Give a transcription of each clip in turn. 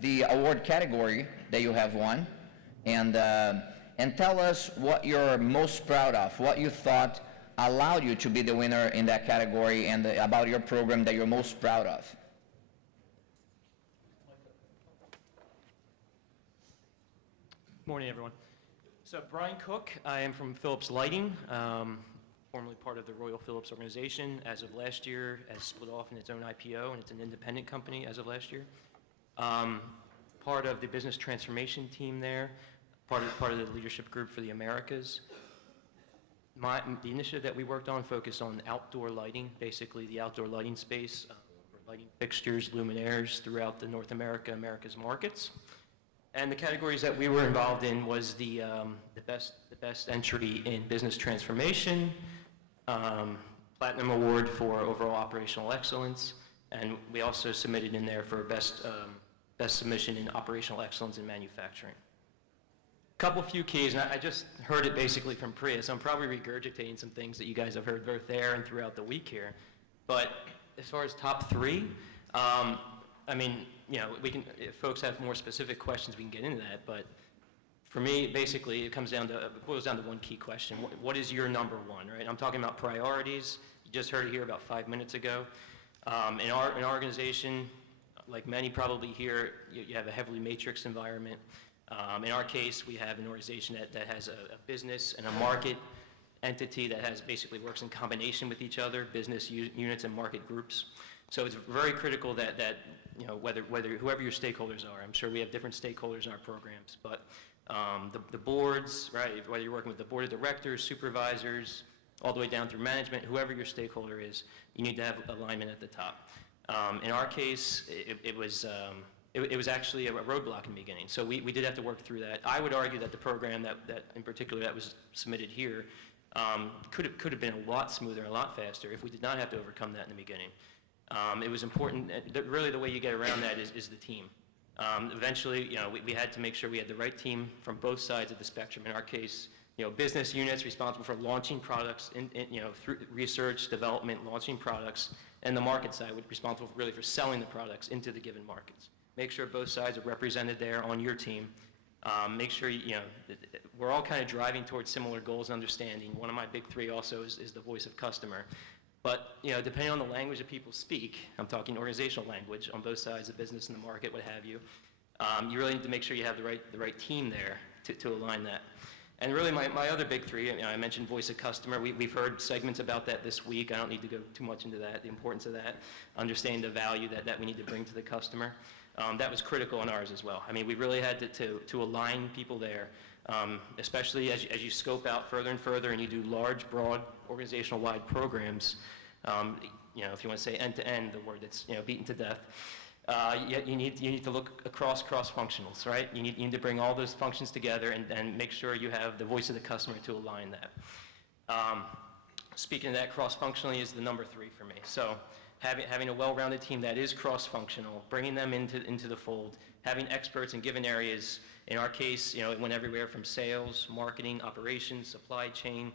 the award category that you have won, and tell us what you're most proud of, what you thought allowed you to be the winner in that category, and about your program that you're most proud of. Morning, everyone. So Brian Cook, I am from Philips Lighting, formerly part of the Royal Philips organization. As of last year, has split off in its own IPO, and it's an independent company as of last year. Part of the business transformation team there, part of the leadership group for the Americas. The initiative that we worked on focused on outdoor lighting, basically the outdoor lighting space, lighting fixtures, luminaires throughout the North America's markets. And the categories that we were involved in was the best entry in business transformation, Platinum Award for overall operational excellence, and we also submitted in there for best submission in operational excellence in manufacturing. Few keys, and I just heard it basically from Priya, so I'm probably regurgitating some things that you guys have heard both there and throughout the week here. But as far as top three, I mean, you know, we can, if folks have more specific questions, we can get into that. But for me, basically, it boils down to one key question. What is your number one, right? I'm talking about priorities. You just heard it here about 5 minutes ago. In our organization, like many probably here, you have a heavily matrix environment. In our case, we have an organization that has a business and a market entity that basically works in combination with each other, business units and market groups. So it's very critical that you know, whoever your stakeholders are, I'm sure we have different stakeholders in our programs, but the boards, right, whether you're working with the board of directors, supervisors, all the way down through management, whoever your stakeholder is, you need to have alignment at the top. In our case, it was actually a roadblock in the beginning, so we did have to work through that. I would argue that the program that in particular that was submitted here could have been a lot smoother and a lot faster if we did not have to overcome that in the beginning. It was important, really the way you get around that is the team. Eventually, you know, we had to make sure we had the right team from both sides of the spectrum. In our case, you know, business units responsible for launching products, you know, through research, development, launching products, and the market side was responsible really for selling the products into the given markets. Make sure both sides are represented there on your team. Make sure, you know, we're all kind of driving towards similar goals and understanding. One of my big three also is the voice of customer. But, you know, depending on the language that people speak, I'm talking organizational language on both sides of business and the market, what have you, you really need to make sure you have the right team there to align that. And really my other big three, you know, I mentioned voice of customer. We've heard segments about that this week. I don't need to go too much into that, the importance of that, understanding the value that we need to bring to the customer. That was critical in ours as well. I mean, we really had to align people there, especially as you scope out further and further and you do large, broad, organizational-wide programs. You know, if you want to say end-to-end, the word that's, you know, beaten to death, you need to look across cross-functionals, right? You need to bring all those functions together and make sure you have the voice of the customer to align that. Speaking of that, cross-functionally is the number three for me. So having a well-rounded team that is cross-functional, bringing them into the fold, having experts in given areas. In our case, you know, it went everywhere from sales, marketing, operations, supply chain,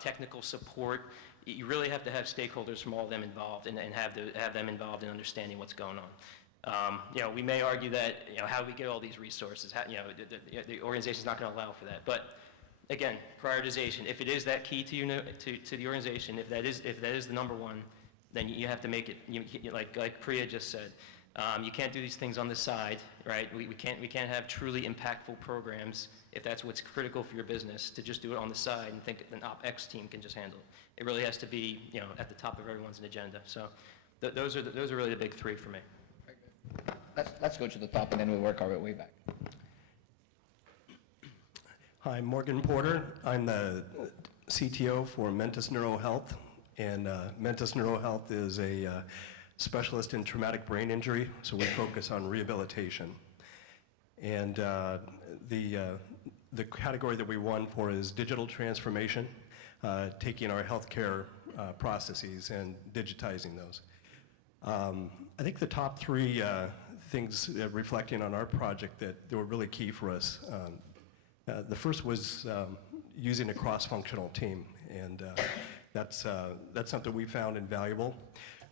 technical support. You really have to have stakeholders from all of them involved and have them involved in understanding what's going on. You know, we may argue that, you know, how do we get all these resources? How, you know, the organization's not going to allow for that. But again, prioritization. If it is that key to the organization, if that is the number one, then you have to make it, like Priya just said, you can't do these things on the side, right? We can't have truly impactful programs if that's what's critical for your business, to just do it on the side and think an OpEx team can just handle it. It really has to be, you know, at the top of everyone's agenda. So those are really the big three for me. Let's go to the top and then we'll work our way back. Hi, Morgan Porter. I'm the CTO for Mentis Neurohealth. And Mentis Neurohealth is a specialist in traumatic brain injury, so we focus on rehabilitation. And the category that we won for is digital transformation, taking our healthcare processes and digitizing those. I think the top three things reflecting on our project that were really key for us. The first was using a cross-functional team, and that's something we found invaluable.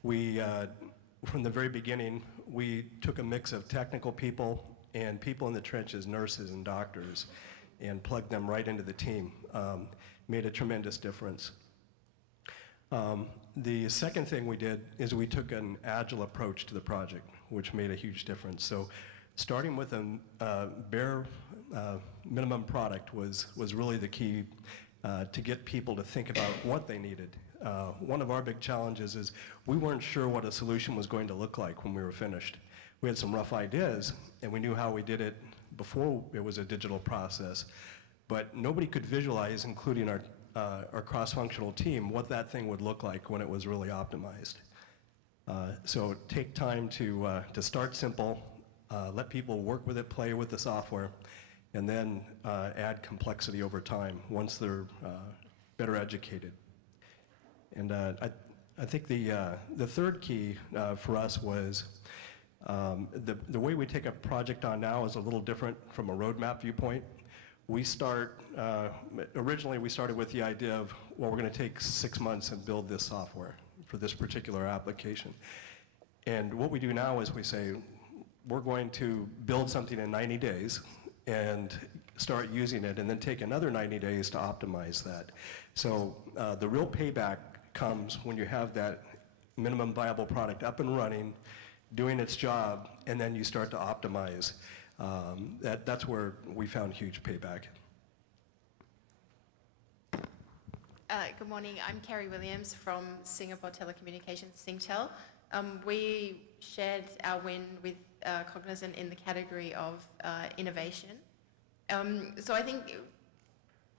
We, from the very beginning, we took a mix of technical people and people in the trenches, nurses and doctors, and plugged them right into the team. Made a tremendous difference. The second thing we did is we took an Agile approach to the project, which made a huge difference. So starting with a bare minimum product was really the key to get people to think about what they needed. One of our big challenges is we weren't sure what a solution was going to look like when we were finished. We had some rough ideas, and we knew how we did it before it was a digital process, but nobody could visualize, including our cross-functional team, what that thing would look like when it was really optimized. So take time to start simple, let people work with it, play with the software, and then add complexity over time once they're better educated. And I think the third key for us was the way we take a project on now is a little different from a roadmap viewpoint. We start, originally we started with the idea of, well, we're going to take 6 months and build this software for this particular application. And what we do now is we say, we're going to build something in 90 days and start using it, and then take another 90 days to optimize that. So the real payback comes when you have that minimum viable product up and running, doing its job, and then you start to optimize. That's where we found huge payback. Good morning, I'm Kerry Williams from Singapore Telecommunications, Singtel. We shared our win with Cognizant in the category of innovation. So I think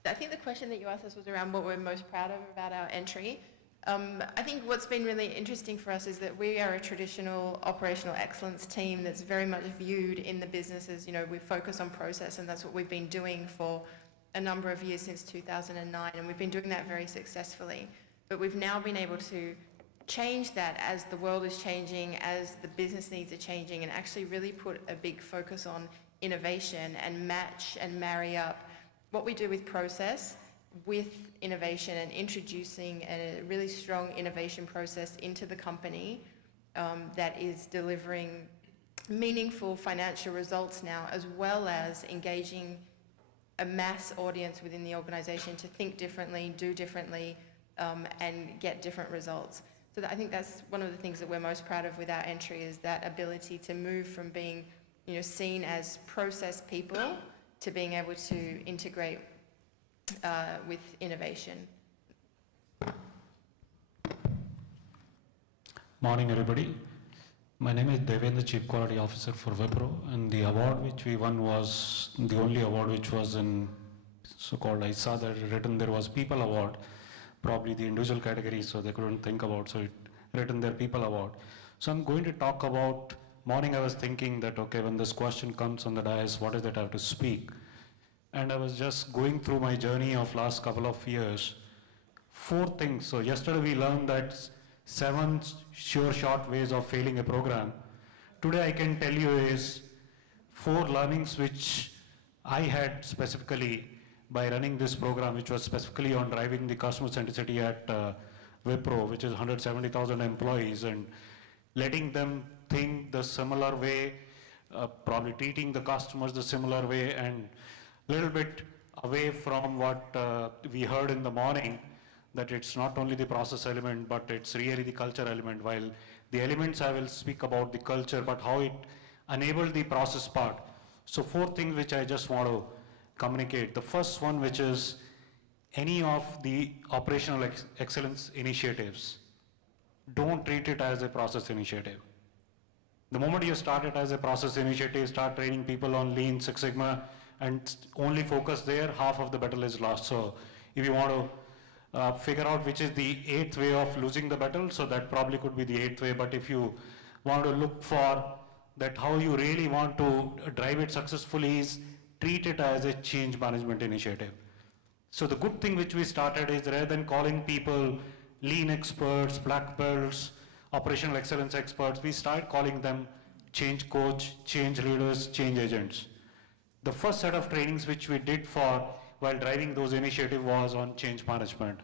the question that you asked us was around what we're most proud of about our entry. I think what's been really interesting for us is that we are a traditional operational excellence team that's very much viewed in the business as, we focus on process, and that's what we've been doing for a number of years since 2009, and we've been doing that very successfully. But we've now been able to change that as the world is changing, as the business needs are changing, and actually really put a big focus on innovation and match and marry up what we do with process with innovation, and introducing a really strong innovation process into the company that is delivering meaningful financial results now, as well as engaging a mass audience within the organization to think differently, do differently, and get different results. So I think that's one of the things that we're most proud of with our entry, is that ability to move from being seen as process people to being able to integrate with innovation. Morning, everybody. My name is Devendra, Chief Quality Officer for Wipro, and the award which we won was the only award which was in so-called, I saw that written there was People Award, probably the individual category, so they couldn't think about, so it written their People Award. So I'm going to talk about, morning I was thinking that, okay, when this question comes on the dais, what is it I have to speak? And I was just going through my journey of last couple of years. 4 things. So yesterday we learned that 7 sure short ways of failing a program. Today I can tell you is 4 learnings which I had specifically by running this program, which was specifically on driving the customer centricity at Wipro, which is 170,000 employees, and letting them think the similar way, probably treating the customers the similar way, and little bit away from what we heard in the morning, that it's not only the process element, but it's really the culture element. While the elements I will speak about the culture, but how it enabled the process part. So 4 things which I just want to communicate. The first one, which is any of the operational excellence initiatives, don't treat it as a process initiative. The moment you start it as a process initiative, start training people on Lean, Six Sigma, and only focus there, half of the battle is lost. So if you want to figure out which is the 8th way of losing the battle, so that probably could be the 8th way, but if you want to look for that how you really want to drive it successfully is treat it as a change management initiative. So the good thing which we started is rather than calling people lean experts, black belts, operational excellence experts, we started calling them change coach, change leaders, change agents. The first set of trainings which we did for while driving those initiatives was on change management,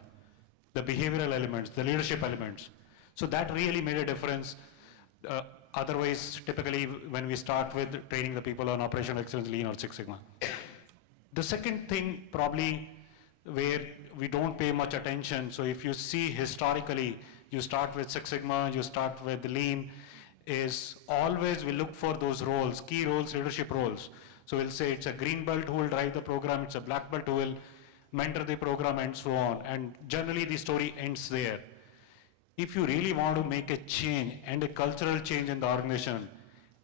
the behavioral elements, the leadership elements. So that really made a difference. Otherwise, typically when we start with training the people on operational excellence, Lean or Six Sigma. The second thing probably where we don't pay much attention, so if you see historically, you start with Six Sigma, you start with Lean, is always we look for those roles, key roles, leadership roles. So we'll say it's a green belt who will drive the program, it's a black belt who will mentor the program and so on. And generally the story ends there. If you really want to make a change and a cultural change in the organization,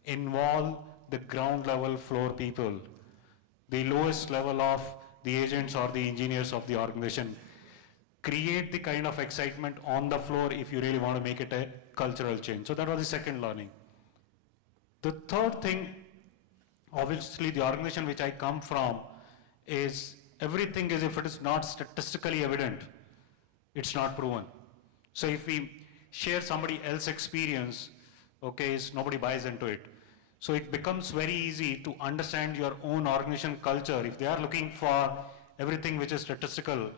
involve the ground level floor people, the lowest level of the agents or the engineers of the organization. Create the kind of excitement on the floor if you really want to make it a cultural change. So that was the second learning. The third thing, obviously the organization which I come from is everything is, if it is not statistically evident, it's not proven. So if we share somebody else's experience, okay, nobody buys into it. So it becomes very easy to understand your own organization culture. If they are looking for everything which is statistical,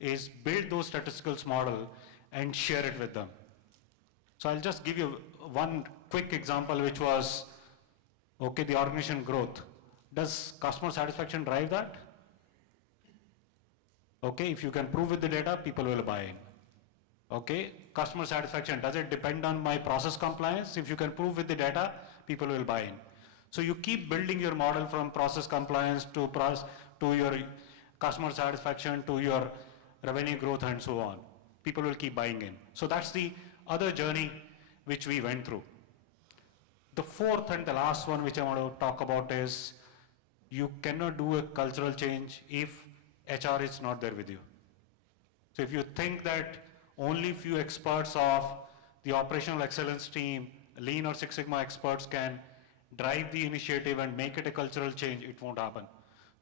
is build those statisticals model and share it with them. So I'll just give you one quick example, which was, okay, the organization growth. Does customer satisfaction drive that? Okay, if you can prove with the data, people will buy in. Okay, customer satisfaction, does it depend on my process compliance? If you can prove with the data, people will buy in. So you keep building your model from process compliance to your customer satisfaction to your revenue growth and so on. People will keep buying in. So that's the other journey which we went through. The fourth and the last one which I want to talk about is you cannot do a cultural change if HR is not there with you. So if you think that only few experts of the operational excellence team, Lean or Six Sigma experts can drive the initiative and make it a cultural change, it won't happen.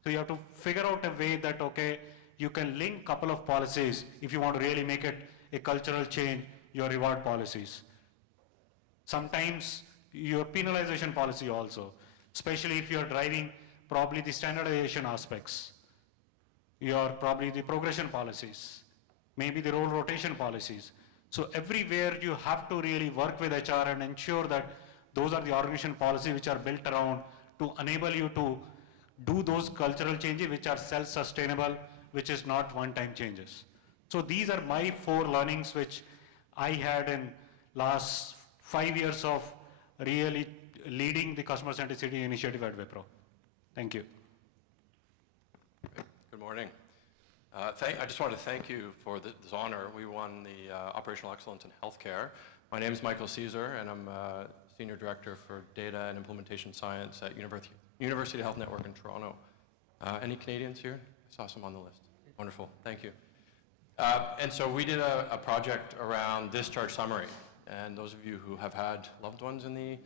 So you have to figure out a way that, okay, you can link couple of policies if you want to really make it a cultural change, your reward policies. Sometimes your penalization policy also, especially if you're driving probably the standardization aspects, your probably the progression policies, maybe the role rotation policies. So everywhere you have to really work with HR and ensure that those are the organization policies which are built around to enable you to do those cultural changes which are self-sustainable, which is not one-time changes. So these are my 4 learnings which I had in last 5 years of really leading the customer centricity initiative at Wipro. Thank you. Good morning. I just want to thank you for this honor. We won the Operational Excellence in Healthcare. My name is Michael Caesar, and I'm Senior Director for Data and Implementation Science at University Health Network in Toronto. Any Canadians here? I saw some on the list. Wonderful, thank you. And so we did a project around discharge summary. And those of you who have had loved ones in the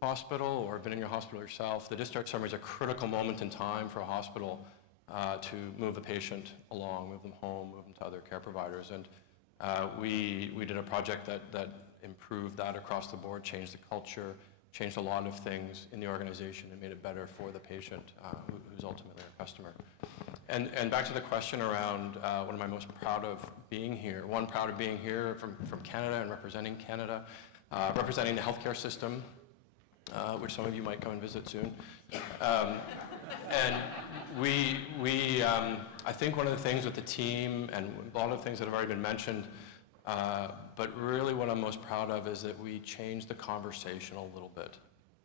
hospital or been in your hospital yourself, the discharge summary is a critical moment in time for a hospital to move a patient along, move them home, move them to other care providers. And we did a project that improved that across the board, changed the culture, changed a lot of things in the organization and made it better for the patient who's ultimately our customer. And back to the question around what am I most proud of being here? One, proud of being here from Canada and representing Canada, representing the healthcare system, which some of you might come and visit soon. And I think one of the things with the team and a lot of things that have already been mentioned, but really what I'm most proud of is that we changed the conversation a little bit.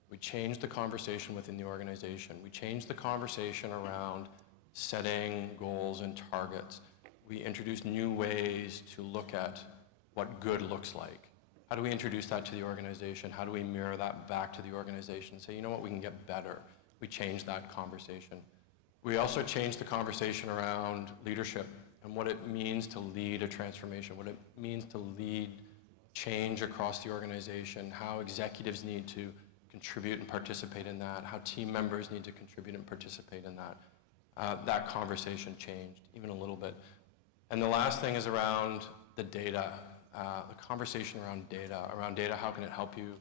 We changed the conversation within the organization. We changed the conversation around setting goals and targets. We introduced new ways to look at what good looks like. How do we introduce that to the organization? How do we mirror that back to the organization and say, you know what, we can get better. We changed that conversation. We also changed the conversation around leadership and what it means to lead a transformation, what it means to lead change across the organization, how executives need to contribute and participate in that, how team members need to contribute and participate in that. That conversation changed even a little bit. And the last thing is around the data, the conversation around data, how can it help you?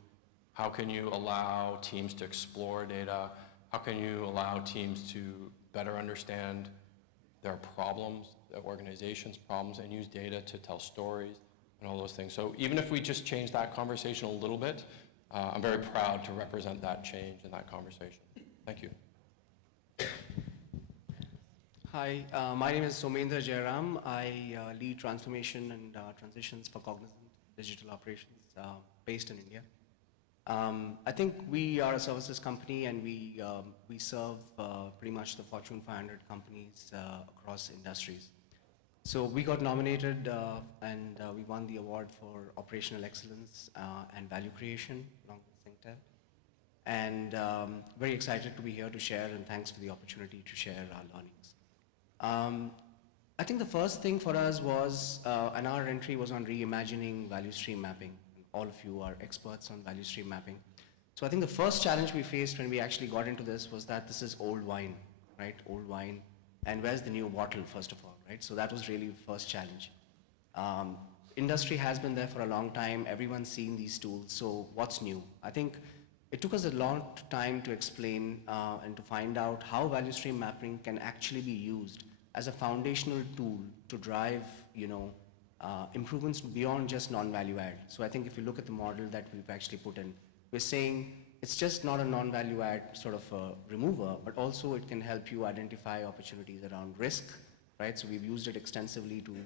How can you allow teams to explore data? How can you allow teams to better understand their problems, their organization's problems, and use data to tell stories and all those things? So even if we just change that conversation a little bit, I'm very proud to represent that change in that conversation. Thank you. Hi, my name is Samantha Jerem. I lead transformation and transitions for Cognizant Digital Operations based in India. I think we are a services company and we serve pretty much the Fortune 500 companies across industries. So we got nominated and we won the award for operational excellence and value creation along with Singtel. And very excited to be here to share, and thanks for the opportunity to share our learnings. I think the first thing for us was, and our entry was on reimagining value stream mapping. All of you are experts on value stream mapping. So I think the first challenge we faced when we actually got into this was that this is old wine, right? Old wine. And where's the new bottle, first of all, right? So that was really the first challenge. Industry has been there for a long time. Everyone's seen these tools. So what's new? I think it took us a long time to explain and to find out how value stream mapping can actually be used as a foundational tool to drive, improvements beyond just non-value add. So I think if you look at the model that we've actually put in, we're saying it's just not a non-value add sort of a remover, but also it can help you identify opportunities around risk, right? So we've used it extensively to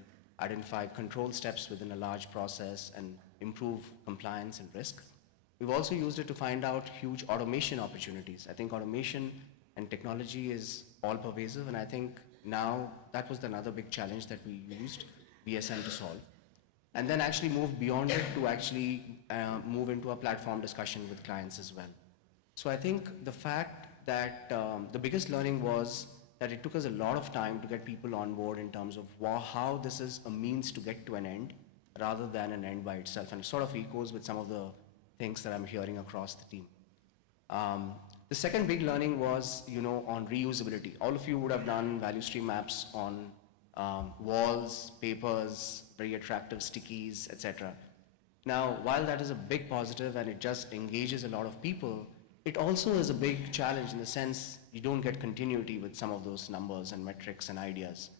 identify control steps within a large process and improve compliance and risk. We've also used it to find out huge automation opportunities. I think automation and technology is all pervasive, and I think now that was another big challenge that we used VSM to solve. And then actually move beyond it to actually move into a platform discussion with clients as well. So I think the fact that the biggest learning was that it took us a lot of time to get people on board in terms of how this is a means to get to an end rather than an end by itself. And it sort of echoes with some of the things that I'm hearing across the team. The second big learning was, on reusability. All of you would have done value stream maps on walls, papers, very attractive stickies, etc. Now, while that is a big positive and it just engages a lot of people, it also is a big challenge in the sense you don't get continuity with some of those numbers and metrics and ideas.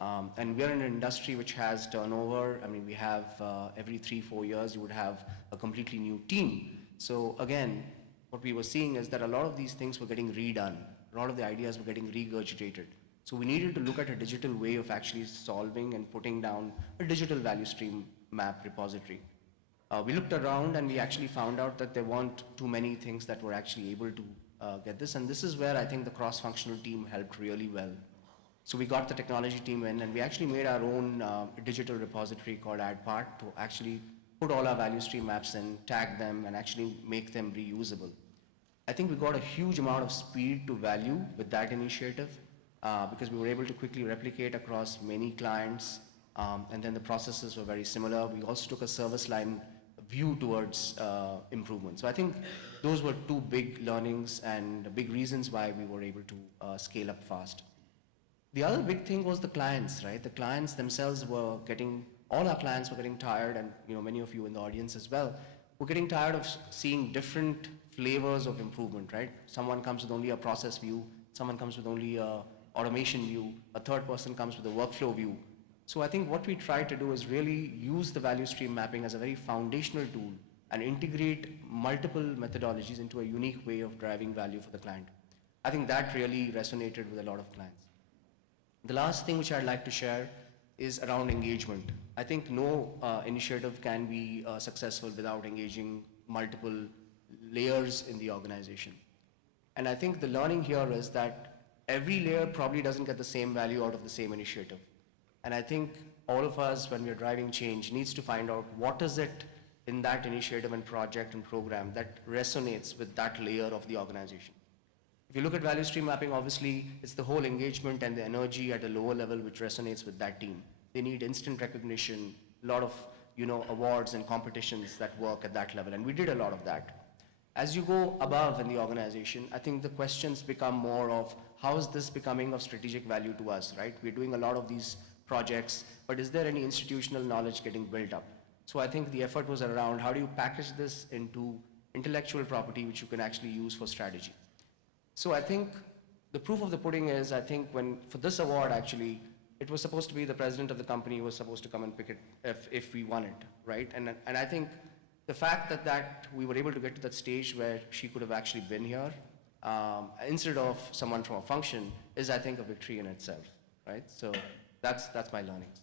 And we're in an industry which has turnover. I mean, we have every 3-4 years, you would have a completely new team. So again, what we were seeing is that a lot of these things were getting redone. A lot of the ideas were getting regurgitated. So we needed to look at a digital way of actually solving and putting down a digital value stream map repository. We looked around and we actually found out that there weren't too many things that were actually able to get this. And this is where I think the cross-functional team helped really well. So we got the technology team in and we actually made our own digital repository called AdPart to actually put all our value stream maps in, tag them, and actually make them reusable. I think we got a huge amount of speed to value with that initiative because we were able to quickly replicate across many clients, and then the processes were very similar. We also took a service line view towards improvement. So I think those were two big learnings and big reasons why we were able to scale up fast. The other big thing was the clients, right? The clients themselves were all our clients were getting tired, and many of you in the audience as well, were getting tired of seeing different flavors of improvement, right? Someone comes with only a process view, someone comes with only a automation view, a third person comes with a workflow view. So I think what we try to do is really use the value stream mapping as a very foundational tool and integrate multiple methodologies into a unique way of driving value for the client. I think that really resonated with a lot of clients. The last thing which I'd like to share is around engagement. I think no initiative can be successful without engaging multiple layers in the organization. And I think the learning here is that every layer probably doesn't get the same value out of the same initiative. And I think all of us, when we're driving change, needs to find out what is it in that initiative and project and program that resonates with that layer of the organization. If you look at value stream mapping, obviously, it's the whole engagement and the energy at a lower level which resonates with that team. They need instant recognition, a lot of awards and competitions that work at that level, and we did a lot of that. As you go above in the organization, I think the questions become more of how is this becoming of strategic value to us, right? We're doing a lot of these projects, but is there any institutional knowledge getting built up? So I think the effort was around how do you package this into intellectual property which you can actually use for strategy. So I think the proof of the pudding is, I think for this award actually, it was supposed to be the president of the company who was supposed to come and pick it if we won it, right? And I think the fact that we were able to get to that stage where she could have actually been here, instead of someone from a function, is, I think, a victory in itself, right? So that's my learnings.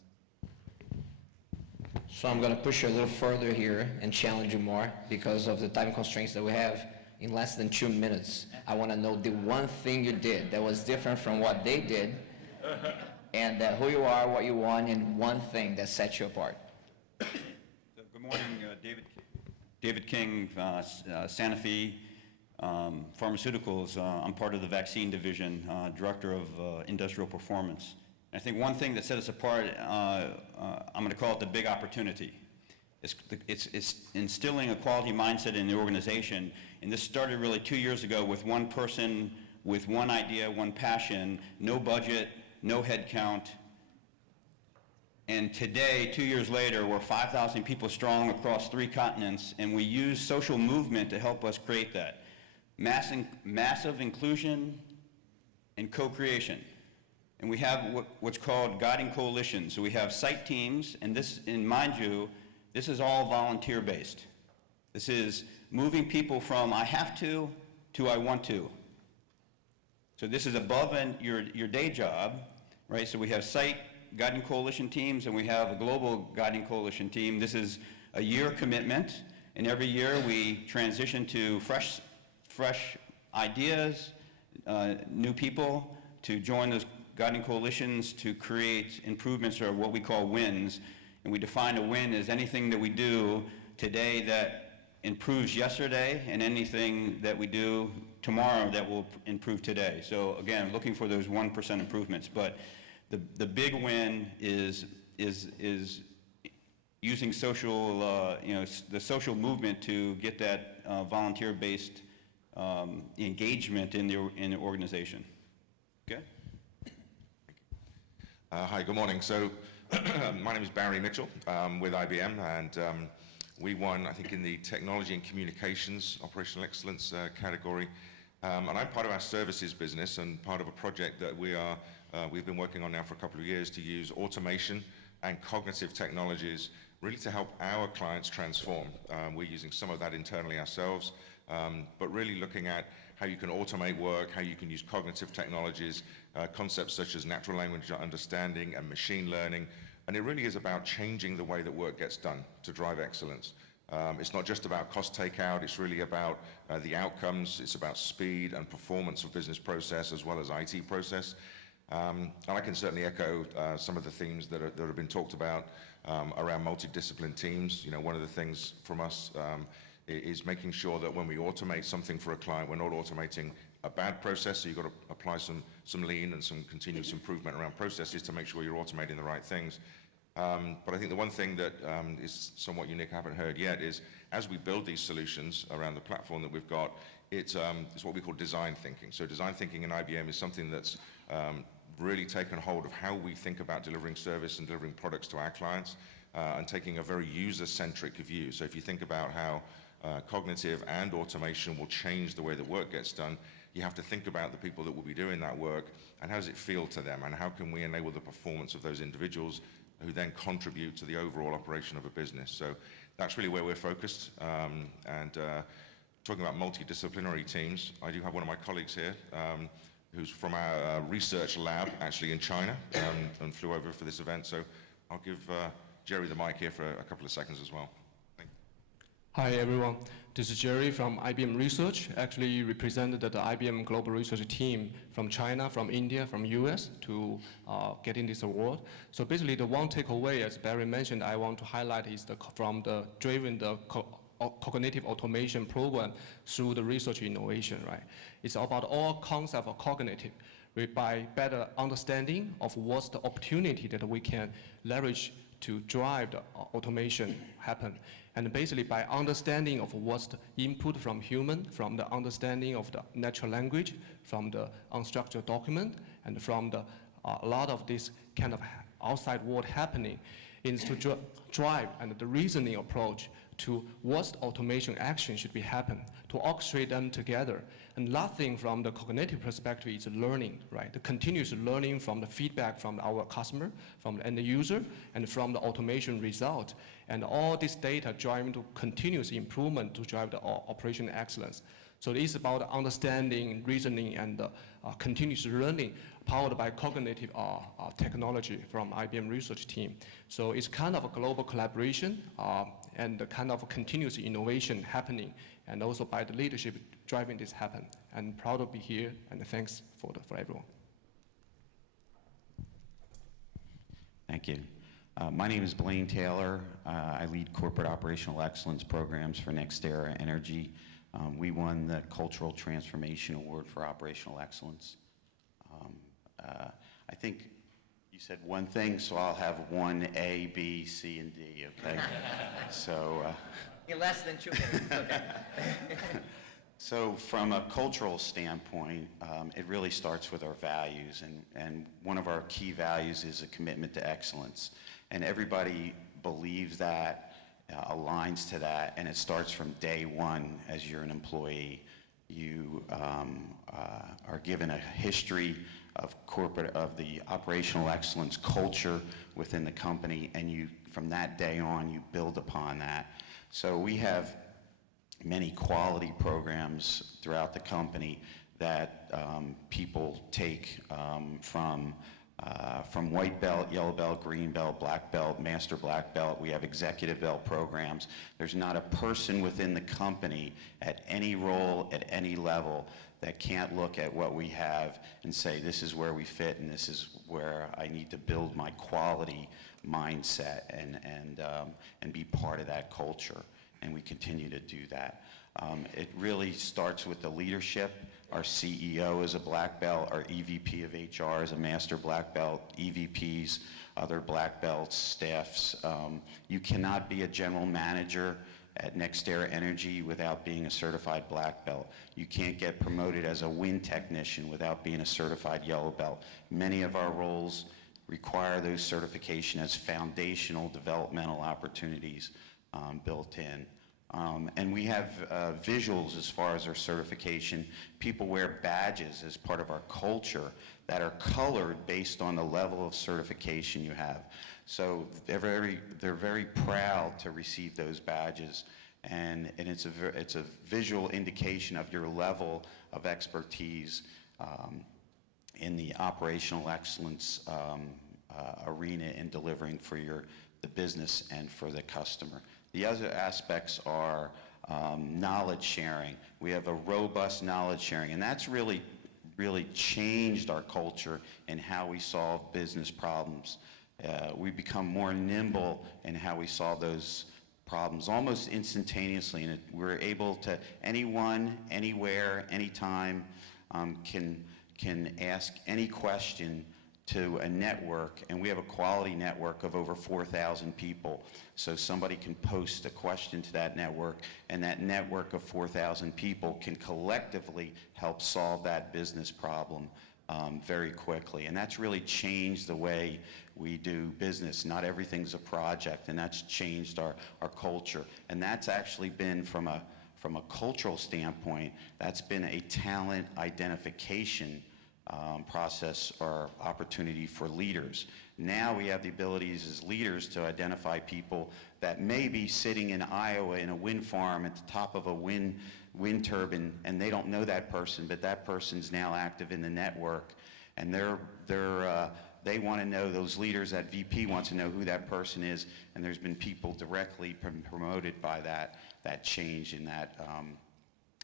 So I'm going to push you a little further here and challenge you more because of the time constraints that we have. In less than 2 minutes, I want to know the one thing you did that was different from what they did, and who you are, what you want, and one thing that sets you apart. Good morning, David King, Sanofi Pharmaceuticals. I'm part of the vaccine division, director of industrial performance. And I think one thing that set us apart, I'm going to call it the big opportunity. It's instilling a quality mindset in the organization, and this started really 2 years ago with one person, with one idea, one passion, no budget, no head count. And today, 2 years later, we're 5,000 people strong across 3 continents, and we use social movement to help us create that. Massive inclusion and co-creation. And we have what's called guiding coalitions. So we have site teams, and this, and mind you, this is all volunteer-based. This is moving people from I have to I want to. So this is above your day job, right? So we have site guiding coalition teams, and we have a global guiding coalition team. This is a year commitment, and every year we transition to fresh ideas, new people to join those guiding coalitions to create improvements, or what we call wins. And we define a win as anything that we do today that improves yesterday, and anything that we do tomorrow that will improve today. So again, looking for those 1% improvements. But the big win is using social, the social movement to get that volunteer-based engagement in the organization. Okay. Hi, good morning. So my name is Barry Mitchell with IBM, and we won, I think, in the Technology and Communications Operational Excellence category. And I'm part of our services business and part of a project that we've been working on now for a couple of years to use automation and cognitive technologies really to help our clients transform. We're using some of that internally ourselves, but really looking at how you can automate work, how you can use cognitive technologies, concepts such as natural language understanding and machine learning. And it really is about changing the way that work gets done to drive excellence. It's not just about cost takeout, it's really about the outcomes, it's about speed and performance of business process as well as IT process. And I can certainly echo some of the themes that have been talked about around multidiscipline teams. You know, one of the things from us is making sure that when we automate something for a client, we're not automating a bad process, so you've got to apply some lean and some continuous improvement around processes to make sure you're automating the right things. But I think the one thing that is somewhat unique I haven't heard yet is, as we build these solutions around the platform that we've got, it's what we call design thinking. So design thinking in IBM is something that's really taken hold of how we think about delivering service and delivering products to our clients, and taking a very user-centric view. So if you think about how cognitive and automation will change the way that work gets done, you have to think about the people that will be doing that work and how does it feel to them, and how can we enable the performance of those individuals who then contribute to the overall operation of a business. So that's really where we're focused. Talking about multidisciplinary teams, I do have one of my colleagues here who's from our research lab actually in China and flew over for this event. So I'll give Jerry the mic here for a couple of seconds as well. Thank you. Hi everyone, this is Jerry from IBM Research, actually represented the IBM Global Research team from China, from India, from US to getting this award. So basically the one takeaway, as Barry mentioned, I want to highlight is from the cognitive automation program through the research innovation, right? It's about all concept of cognitive by better understanding of what's the opportunity that we can leverage to drive the automation happen. And basically by understanding of what's the input from human, from the understanding of the natural language, from the unstructured document, and from the a lot of this kind of outside world happening, is to drive and the reasoning approach to what automation action should be happen, to orchestrate them together. And last thing from the cognitive perspective is learning, right? The continuous learning from the feedback from our customer, from the end user, and from the automation result. And all this data driving to continuous improvement to drive the operation excellence. So it is about understanding, reasoning, and continuous learning powered by cognitive technology from IBM research team. So it's kind of a global collaboration and the kind of continuous innovation happening, and also by the leadership driving this happen. I'm proud to be here, and thanks for everyone. Thank you. My name is Blaine Taylor. I lead corporate operational excellence programs for NextEra Energy. We won the Cultural Transformation Award for Operational Excellence. I think you said one thing, so I'll have 1A, B, C, and D, okay? So. In less than 2 minutes, okay. So from a cultural standpoint, it really starts with our values, and one of our key values is a commitment to excellence. And everybody believes that, aligns to that, and it starts from day one as you're an employee. You are given a history of the operational excellence culture within the company, and you, from that day on, you build upon that. So we have many quality programs throughout the company that people take from white belt, yellow belt, green belt, black belt, master black belt. We have executive belt programs. There's not a person within the company at any role, at any level, that can't look at what we have and say, this is where we fit and this is where I need to build my quality mindset and be part of that culture. And we continue to do that. It really starts with the leadership. Our CEO is a black belt, our EVP of HR is a master black belt, EVPs, other black belts, staffs. You cannot be a general manager at NextEra Energy without being a certified black belt. You can't get promoted as a wind technician without being a certified yellow belt. Many of our roles require those certification as foundational developmental opportunities built in. And we have visuals as far as our certification. People wear badges as part of our culture that are colored based on the level of certification you have. So they're very proud to receive those badges, and it's a visual indication of your level of expertise in the operational excellence arena in delivering for the business and for the customer. The other aspects are knowledge sharing. We have a robust knowledge sharing, and that's really changed our culture and how we solve business problems. We become more nimble in how we solve those problems almost instantaneously, and we're able to, anyone, anywhere, anytime, can ask any question to a network, and we have a quality network of over 4,000 people. So somebody can post a question to that network, and that network of 4,000 people can collectively help solve that business problem very quickly. And that's really changed the way we do business. Not everything's a project, and that's changed our culture. And that's actually been from a cultural standpoint, that's been a talent identification process or opportunity for leaders. Now we have the abilities as leaders to identify people that may be sitting in Iowa in a wind farm at the top of a wind turbine, and they don't know that person, but that person's now active in the network, and they want to know, those leaders at VP wants to know who that person is, and there's been people directly promoted by that change in that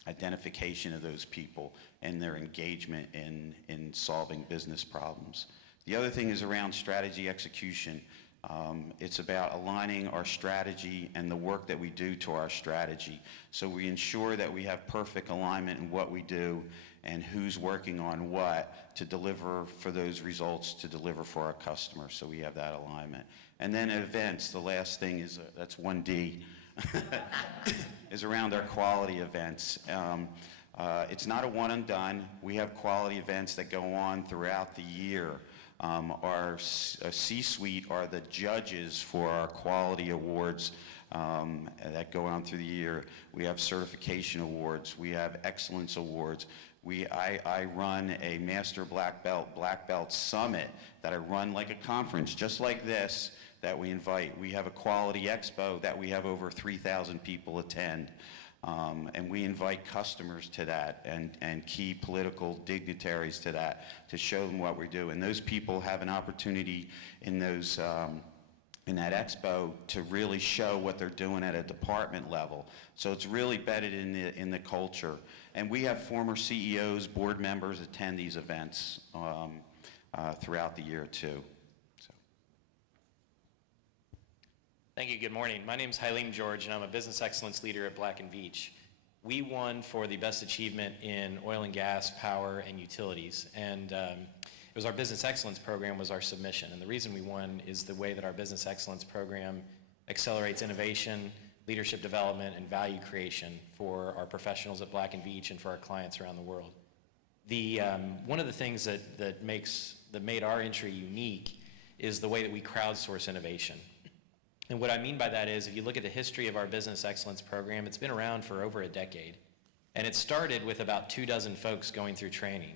identification of those people and their engagement in solving business problems. The other thing is around strategy execution. It's about aligning our strategy and the work that we do to our strategy. So we ensure that we have perfect alignment in what we do and who's working on what to deliver for those results, to deliver for our customers. So we have that alignment. And then events, the last thing is, that's 1D, is around our quality events. It's not a one and done. We have quality events that go on throughout the year. Our C-suite are the judges for our quality awards that go on through the year. We have certification awards. We have excellence awards. I run a Master Black Belt Summit that I run like a conference, just like this, that we invite. We have a Quality Expo that we have over 3,000 people attend. And we invite customers to that and key political dignitaries to that to show them what we do. And those people have an opportunity in those in that expo to really show what they're doing at a department level. So it's really embedded in the culture. And we have former CEOs, board members attend these events throughout the year too. Thank you. Good morning. My name is Hailem George, and I'm a business excellence leader at Black & Veatch. We won for the best achievement in oil and gas, power, and utilities. And it was our business excellence program was our submission. And the reason we won is the way that our business excellence program accelerates innovation, leadership development, and value creation for our professionals at Black & Veatch and for our clients around the world. One of the things that made our entry unique is the way that we crowdsource innovation. And what I mean by that is, if you look at the history of our business excellence program, it's been around for over a decade. And it started with about 24 folks going through training.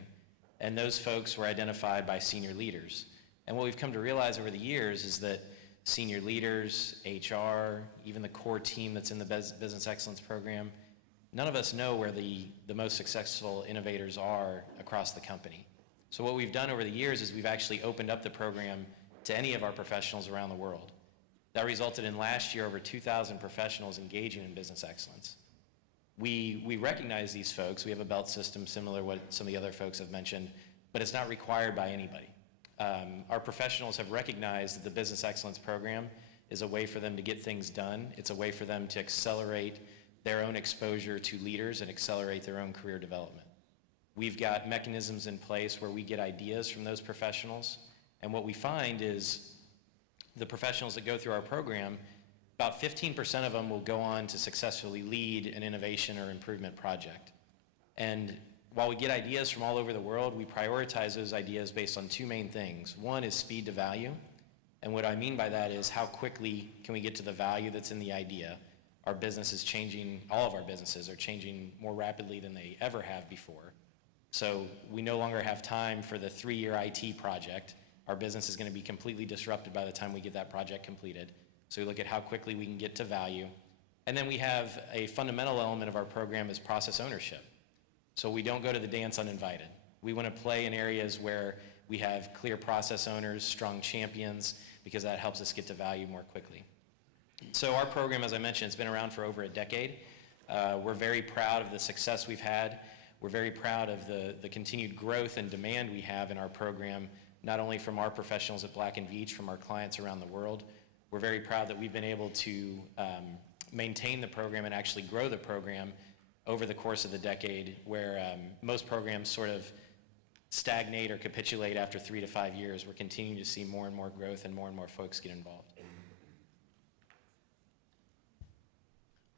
And those folks were identified by senior leaders. And what we've come to realize over the years is that senior leaders, HR, even the core team that's in the business excellence program, none of us know where the most successful innovators are across the company. So what we've done over the years is we've actually opened up the program to any of our professionals around the world. That resulted in last year over 2,000 professionals engaging in business excellence. We recognize these folks. We have a belt system similar to what some of the other folks have mentioned, but it's not required by anybody. Our professionals have recognized that the business excellence program is a way for them to get things done. It's a way for them to accelerate their own exposure to leaders and accelerate their own career development. We've got mechanisms in place where we get ideas from those professionals, and what we find is the professionals that go through our program, about 15% of them will go on to successfully lead an innovation or improvement project. And while we get ideas from all over the world, we prioritize those ideas based on two main things. One is speed to value, and what I mean by that is how quickly can we get to the value that's in the idea. Our business is changing, all of our businesses are changing more rapidly than they ever have before. So we no longer have time for the 3-year IT project. Our business is going to be completely disrupted by the time we get that project completed. So we look at how quickly we can get to value. And then we have a fundamental element of our program is process ownership. So we don't go to the dance uninvited. We want to play in areas where we have clear process owners, strong champions, because that helps us get to value more quickly. So our program, as I mentioned, it's been around for over a decade. We're very proud of the success we've had. We're very proud of the continued growth and demand we have in our program, not only from our professionals at Black & Veatch, from our clients around the world. We're very proud that we've been able to maintain the program and actually grow the program over the course of the decade, where most programs sort of stagnate or capitulate after 3 to 5 years. We're continuing to see more and more growth and more folks get involved.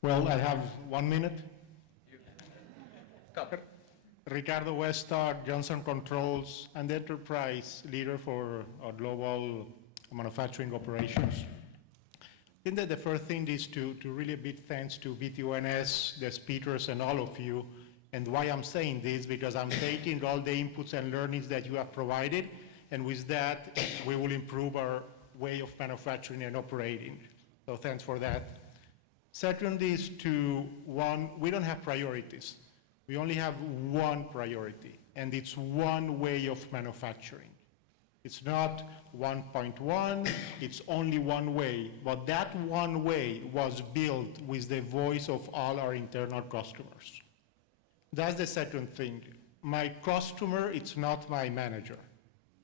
Well, I have 1 minute. Ricardo Westard, Johnson Controls, and Enterprise Leader for our global manufacturing operations. I think that the first thing is to really big thanks to BTOES, the speakers, and all of you. And why I'm saying this, because I'm taking all the inputs and learnings that you have provided, and with that, we will improve our way of manufacturing and operating. So thanks for that. Second is we don't have priorities. We only have one priority, and it's one way of manufacturing. It's not 1.1, it's only one way, but that one way was built with the voice of all our internal customers. That's the second thing. My customer, it's not my manager.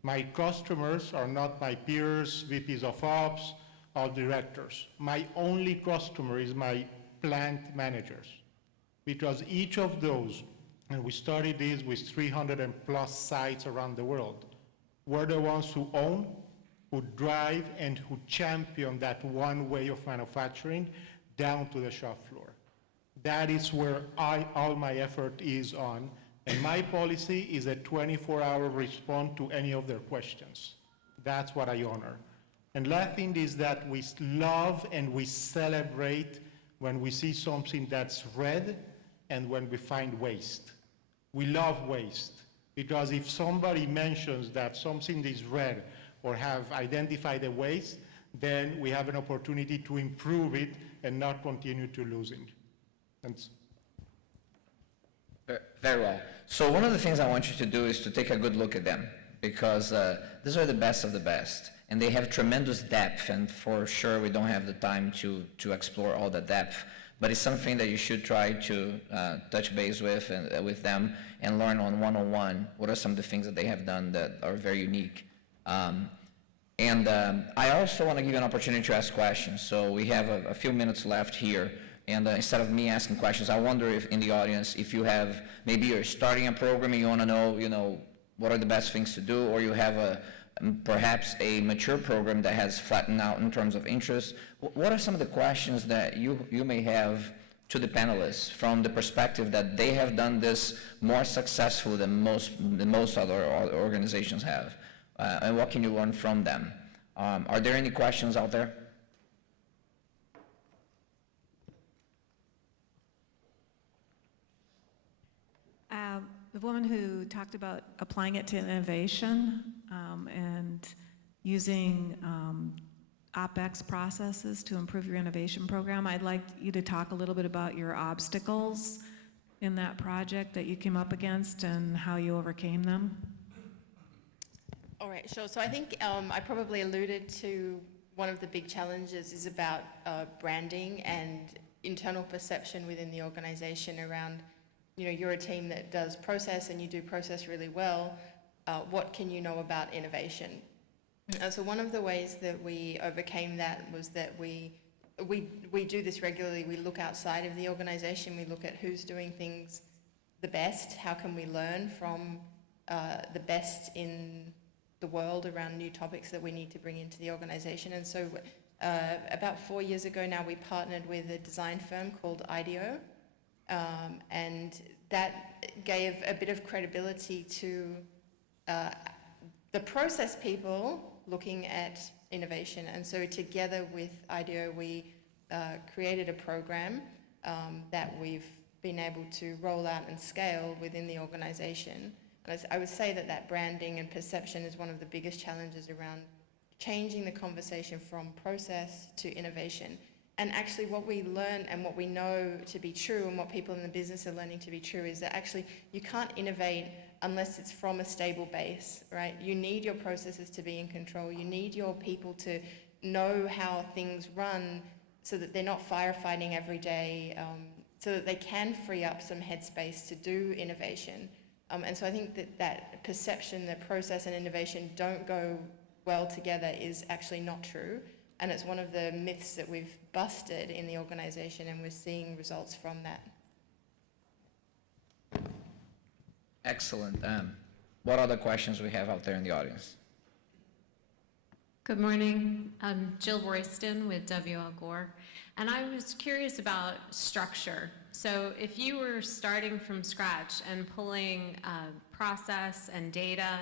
My customers are not my peers, VPs of ops, or directors. My only customer is my plant managers. Because each of those, and we started this with 300 and plus sites around the world, were the ones who own, who drive, and who champion that one way of manufacturing down to the shop floor. That is where all my effort is on, and my policy is a 24-hour response to any of their questions. That's what I honor. And last thing is that we love and we celebrate when we see something that's red and when we find waste. We love waste, because if somebody mentions that something is red or have identified a waste, then we have an opportunity to improve it and not continue to losing. Thanks. Very well. So one of the things I want you to do is to take a good look at them, because these are the best of the best, and they have tremendous depth, and for sure we don't have the time to explore all the depth, but it's something that you should try to touch base with them and learn on one-on-one what are some of the things that they have done that are very unique. I also want to give you an opportunity to ask questions. So we have a few minutes left here. And instead of me asking questions, I wonder if in the audience, if you have, maybe you're starting a program and you want to know, what are the best things to do, or you have perhaps a mature program that has flattened out in terms of interest. What are some of the questions that you may have to the panelists from the perspective that they have done this more successfully than most other organizations have? And what can you learn from them? Are there any questions out there? The woman who talked about applying it to innovation and using OpEx processes to improve your innovation program, I'd like you to talk a little bit about your obstacles in that project that you came up against and how you overcame them. All right, sure. So I think I probably alluded to one of the big challenges is about branding and internal perception within the organization around, you're a team that does process and you do process really well. What can you know about innovation? So one of the ways that we overcame that was that we do this regularly. We look outside of the organization. We look at who's doing things the best. How can we learn from the best in the world around new topics that we need to bring into the organization? And so about 4 years ago now, we partnered with a design firm called IDEO. And that gave a bit of credibility to the process people looking at innovation. And so together with IDEO, we created a program that we've been able to roll out and scale within the organization. And I would say that branding and perception is one of the biggest challenges around changing the conversation from process to innovation. And actually what we learn and what we know to be true and what people in the business are learning to be true is that actually you can't innovate unless it's from a stable base, right? You need your processes to be in control. You need your people to know how things run so that they're not firefighting every day, so that they can free up some headspace to do innovation. And so I think that perception that process and innovation don't go well together is actually not true. And it's one of the myths that we've busted in the organization, and we're seeing results from that. Excellent. What other questions we have out there in the audience? Good morning. I'm Jill Royston with W.L. Gore, and I was curious about structure. So if you were starting from scratch and pulling process and data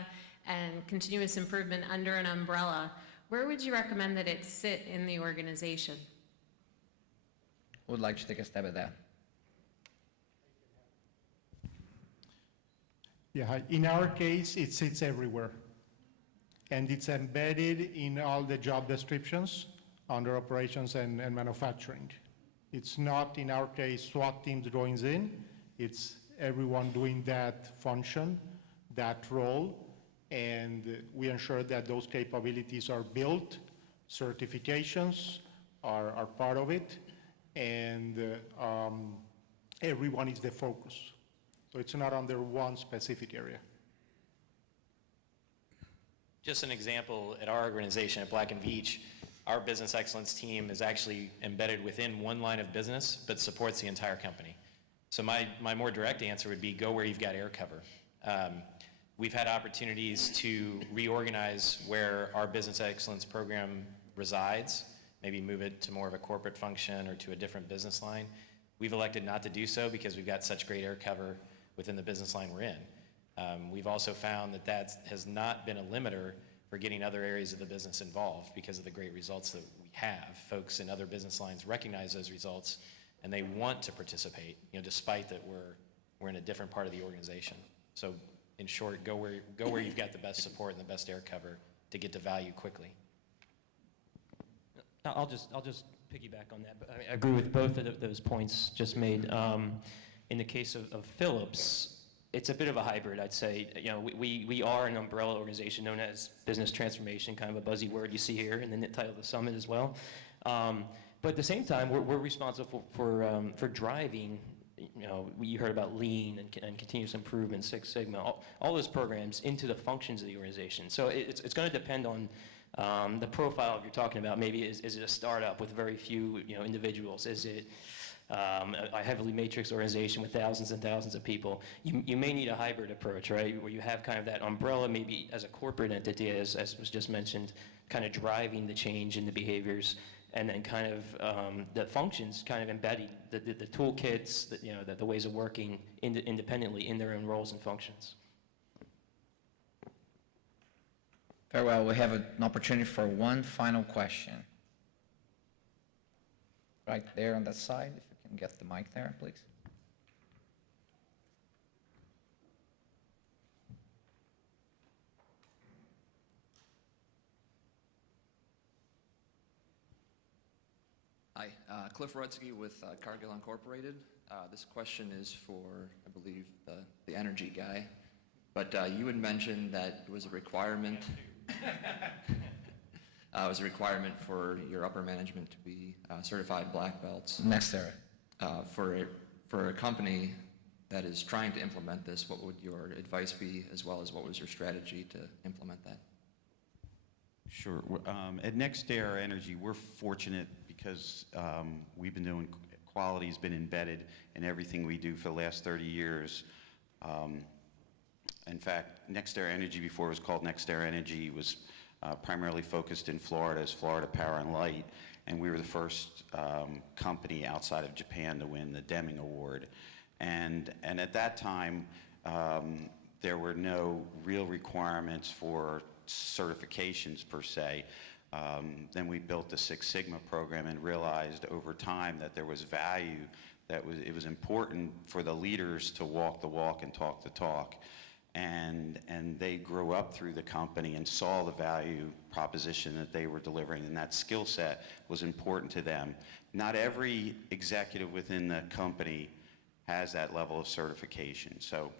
and continuous improvement under an umbrella, where would you recommend that it sit in the organization? Who would like to take a stab at that? Yeah, in our case, it sits everywhere. And it's embedded in all the job descriptions under operations and manufacturing. It's not, in our case, SWAT teams going in. It's everyone doing that function, that role, and we ensure that those capabilities are built. Certifications are part of it, and everyone is the focus. So it's not under one specific area. Just an example, at our organization at Black & Veatch, our business excellence team is actually embedded within one line of business, but supports the entire company. So my more direct answer would be go where you've got air cover. We've had opportunities to reorganize where our business excellence program resides, maybe move it to more of a corporate function or to a different business line. We've elected not to do so because we've got such great air cover within the business line we're in. We've also found that has not been a limiter we're getting other areas of the business involved because of the great results that we have. Folks in other business lines recognize those results, and they want to participate, despite that we're in a different part of the organization. So in short, go where you've got the best support and the best air cover to get to value quickly. I'll just piggyback on that. But I agree with both of those points just made. In the case of Philips, it's a bit of a hybrid, I'd say. We are an umbrella organization known as business transformation, kind of a buzzy word you see here in the title of the summit as well. But at the same time, we're responsible for driving. You heard about lean and continuous improvement, Six Sigma, all those programs into the functions of the organization. So it's going to depend on the profile you're talking about. Maybe is it a startup with very few individuals? Is it a heavily matrixed organization with thousands and thousands of people? You may need a hybrid approach, right, where you have kind of that umbrella, maybe as a corporate entity, as was just mentioned, kind of driving the change in the behaviors, and then kind of the functions kind of embedding the toolkits, the ways of working independently in their own roles and functions. Very well. We have an opportunity for one final question. Right there on that side, if you can get the mic there, please. Hi, Cliff Rudsky with Cargill Incorporated. This question is for, I believe, the energy guy. But you had mentioned that it was a requirement. It was a requirement for your upper management to be certified black belts. Next era. For a company that is trying to implement this, what would your advice be, as well as what was your strategy to implement that? Sure. At NextEra Energy, we're fortunate because we've been doing, quality's been embedded in everything we do for the last 30 years. In fact, NextEra Energy, before it was called NextEra Energy, was primarily focused in Florida as Florida Power and Light, and we were the first company outside of Japan to win the Deming Award. And at that time, there were no real requirements for certifications per se. Then we built the Six Sigma program and realized over time that there was value, it was important for the leaders to walk the walk and talk the talk. And they grew up through the company and saw the value proposition that they were delivering, and that skill set was important to them. Not every executive within the company has that level of certification. So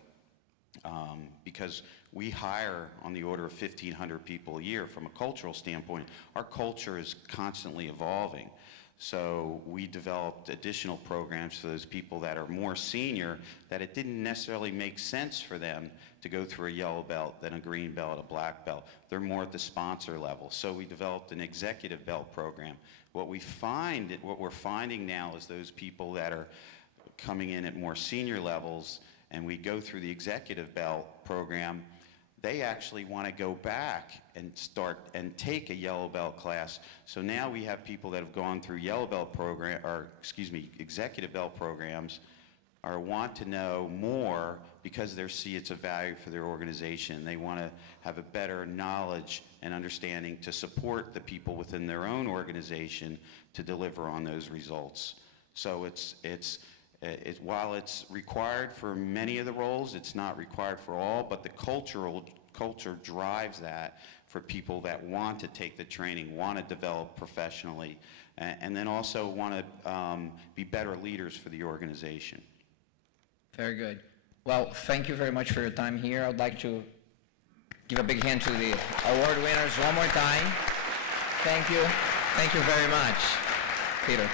because we hire on the order of 1,500 people a year, from a cultural standpoint, our culture is constantly evolving. So we developed additional programs for those people that are more senior, that it didn't necessarily make sense for them to go through a yellow belt, then a green belt, a black belt. They're more at the sponsor level. So we developed an executive belt program. What we're finding now is those people that are coming in at more senior levels, and we go through the executive belt program, they actually want to go back and start and take a yellow belt class. So now we have people that have gone through yellow belt program, or excuse me, executive belt programs, or want to know more because they see it's a value for their organization. They want to have a better knowledge and understanding to support the people within their own organization to deliver on those results. So while it's required for many of the roles, it's not required for all, but the culture drives that for people that want to take the training, want to develop professionally, and then also want to be better leaders for the organization. Very good. Well, thank you very much for your time here. I'd like to give a big hand to the award winners one more time. Thank you. Thank you very much, Peter.